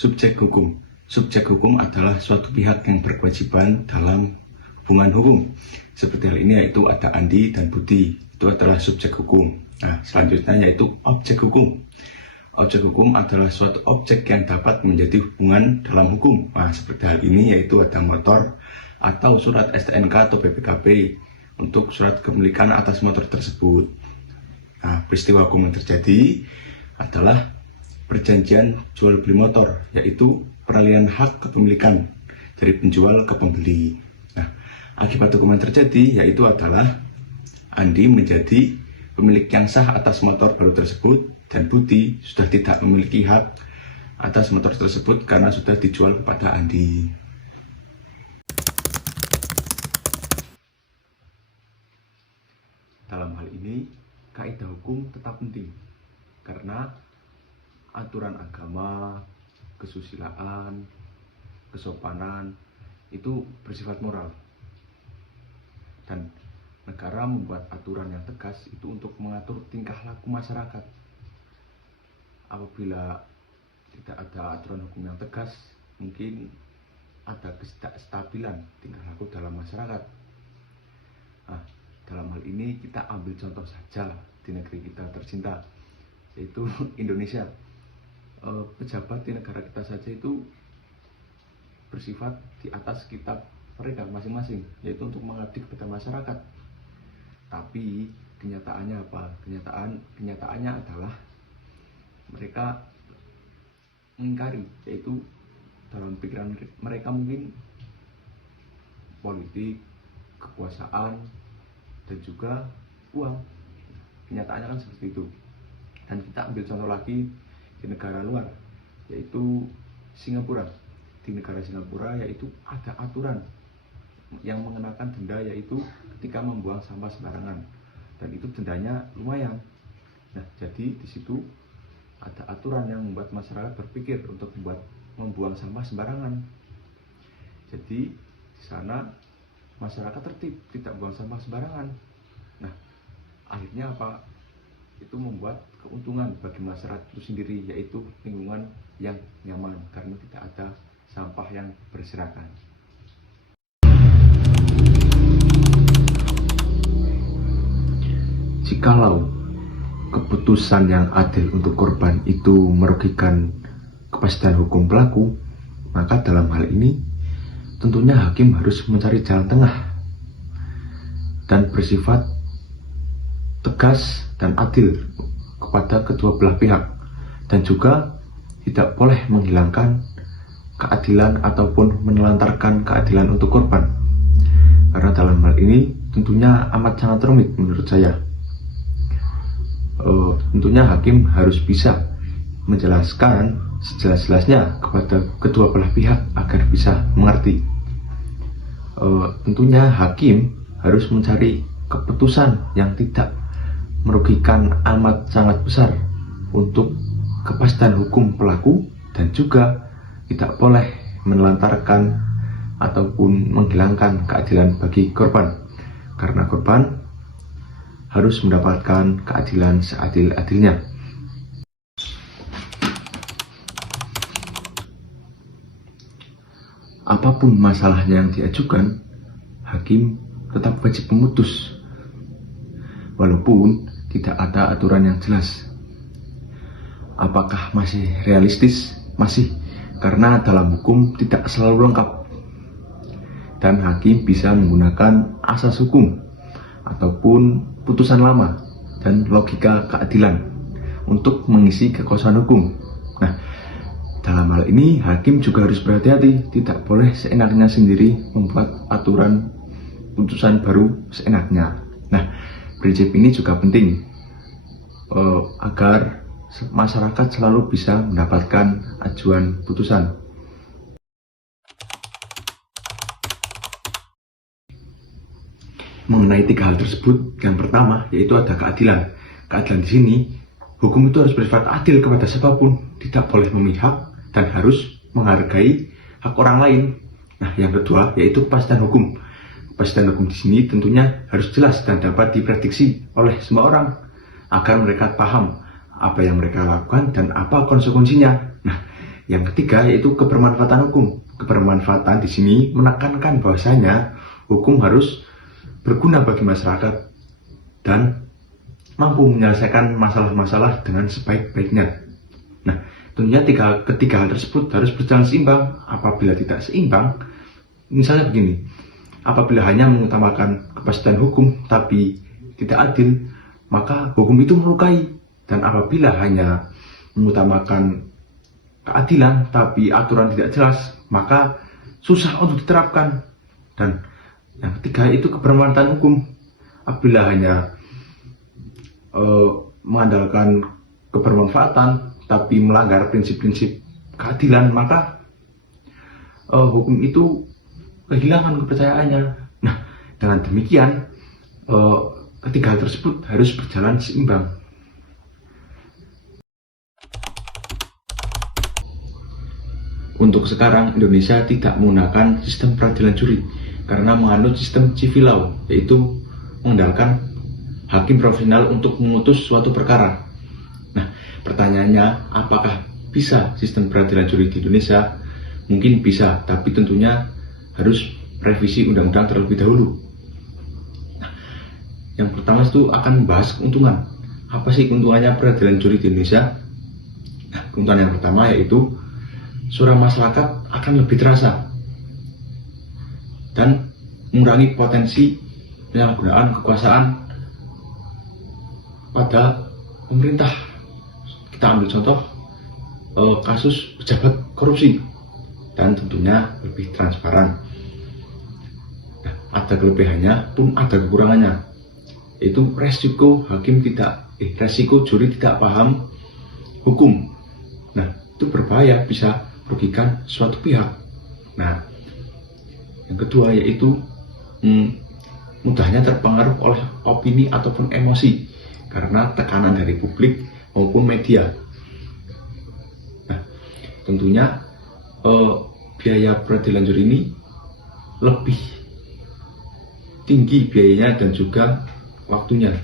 Subjek hukum. Subjek hukum adalah suatu pihak yang berkewajiban dalam hubungan hukum. Seperti hal ini yaitu ada Andi dan Budi. Itu adalah subjek hukum. Nah, selanjutnya yaitu objek hukum. Objek hukum adalah suatu objek yang dapat menjadi hubungan dalam hukum. Nah, seperti hal ini yaitu ada motor atau surat STNK atau BPKB untuk surat kepemilikan atas motor tersebut. Nah, peristiwa hukum yang terjadi adalah perjanjian jual beli motor, yaitu peralihan hak kepemilikan dari penjual ke pembeli. Nah, akibat hukum yang terjadi yaitu adalah Andi menjadi pemilik yang sah atas motor baru tersebut dan Budi sudah tidak memiliki hak atas motor tersebut karena sudah dijual kepada Andi. Dalam hal ini, kaidah hukum tetap penting karena aturan agama, kesusilaan, kesopanan itu bersifat moral, dan negara membuat aturan yang tegas itu untuk mengatur tingkah laku masyarakat. Apabila tidak ada aturan hukum yang tegas, mungkin ada ketidakstabilan tingkah laku dalam masyarakat. Nah, dalam hal ini kita ambil contoh saja di negeri kita tercinta, yaitu Indonesia. Pejabat di negara kita saja itu bersifat di atas kitab mereka masing-masing, yaitu untuk mengabdi kepada masyarakat. Tapi kenyataannya apa? Kenyataannya adalah mereka mengingkari, yaitu dalam pikiran mereka mungkin politik, kekuasaan, dan juga uang. Kenyataannya kan seperti itu. Dan kita ambil contoh lagi di negara luar, yaitu Singapura. Di negara Singapura yaitu ada aturan yang mengenakan denda, yaitu ketika membuang sampah sembarangan, dan itu dendanya lumayan. Nah, jadi di situ ada aturan yang membuat masyarakat berpikir untuk membuang sampah sembarangan. Jadi di sana masyarakat tertib, tidak buang sampah sembarangan. Nah, akhirnya apa? Itu membuat keuntungan bagi masyarakat itu sendiri, yaitu lingkungan yang nyaman karena tidak ada sampah yang berserakan. Jikalau keputusan yang adil untuk korban itu merugikan kepastian hukum pelaku, maka dalam hal ini tentunya hakim harus mencari jalan tengah dan bersifat tegas dan adil kepada kedua belah pihak, dan juga tidak boleh menghilangkan keadilan ataupun menelantarkan keadilan untuk korban, karena dalam hal ini tentunya amat sangat rumit menurut saya. Tentunya hakim harus bisa menjelaskan sejelas-jelasnya kepada kedua belah pihak agar bisa mengerti. Tentunya hakim harus mencari keputusan yang tidak merugikan amat sangat besar untuk kepastian hukum pelaku, dan juga tidak boleh menelantarkan ataupun menghilangkan keadilan bagi korban, karena korban harus mendapatkan keadilan seadil-adilnya. Apapun masalahnya yang diajukan, hakim tetap wajib memutus, walaupun tidak ada aturan yang jelas. Apakah masih realistis? Masih, karena dalam hukum tidak selalu lengkap, dan hakim bisa menggunakan asas hukum ataupun putusan lama dan logika keadilan untuk mengisi kekosongan hukum. Nah, dalam hal ini hakim juga harus berhati-hati, tidak boleh seenaknya sendiri membuat aturan putusan baru seenaknya. Nah, prinsip ini juga penting agar masyarakat selalu bisa mendapatkan ajuan putusan. Mengenai tiga hal tersebut, yang pertama yaitu ada keadilan. Keadilan di sini, hukum itu harus bersifat adil kepada siapapun, tidak boleh memihak dan harus menghargai hak orang lain. Nah, yang kedua yaitu kepastian hukum. Kepastian hukum di sini tentunya harus jelas dan dapat diprediksi oleh semua orang agar mereka paham apa yang mereka lakukan dan apa konsekuensinya. Nah, Yang ketiga yaitu kebermanfaatan hukum. Kebermanfaatan di sini menekankan bahwasanya hukum harus berguna bagi masyarakat dan mampu menyelesaikan masalah-masalah dengan sebaik-baiknya. Nah, tentunya ketiga hal tersebut harus berjalan seimbang. Apabila tidak seimbang, misalnya begini, apabila hanya mengutamakan kepastian hukum tapi tidak adil, maka hukum itu melukai. Dan apabila hanya mengutamakan keadilan tapi aturan tidak jelas, maka susah untuk diterapkan. Dan yang ketiga itu kebermanfaatan hukum. Apabila hanya mengandalkan kebermanfaatan tapi melanggar prinsip-prinsip keadilan, maka hukum itu kehilangan kepercayaannya. Nah, dengan demikian ketiga hal tersebut harus berjalan seimbang. Untuk sekarang Indonesia tidak menggunakan sistem peradilan juri karena menganut sistem civil law, yaitu mengandalkan hakim profesional untuk memutus suatu perkara. Nah, pertanyaannya, apakah bisa sistem peradilan juri di Indonesia? Mungkin bisa, tapi tentunya harus revisi undang-undang terlebih dahulu. Nah, yang pertama itu akan membahas keuntungan. Apa sih keuntungannya peradilan juri di Indonesia? Nah, keuntungan yang pertama yaitu suara masyarakat akan lebih terasa dan mengurangi potensi penyalahgunaan kekuasaan pada pemerintah. Kita ambil contoh kasus pejabat korupsi, dan tentunya lebih transparan. Nah, ada kelebihannya pun ada kekurangannya, yaitu resiko juri tidak paham hukum. Nah, itu berbahaya, bisa merugikan suatu pihak. Nah, yang kedua yaitu mudahnya terpengaruh oleh opini ataupun emosi karena tekanan dari publik maupun media. Nah, tentunya biaya peradilan juri ini lebih tinggi biayanya dan juga waktunya.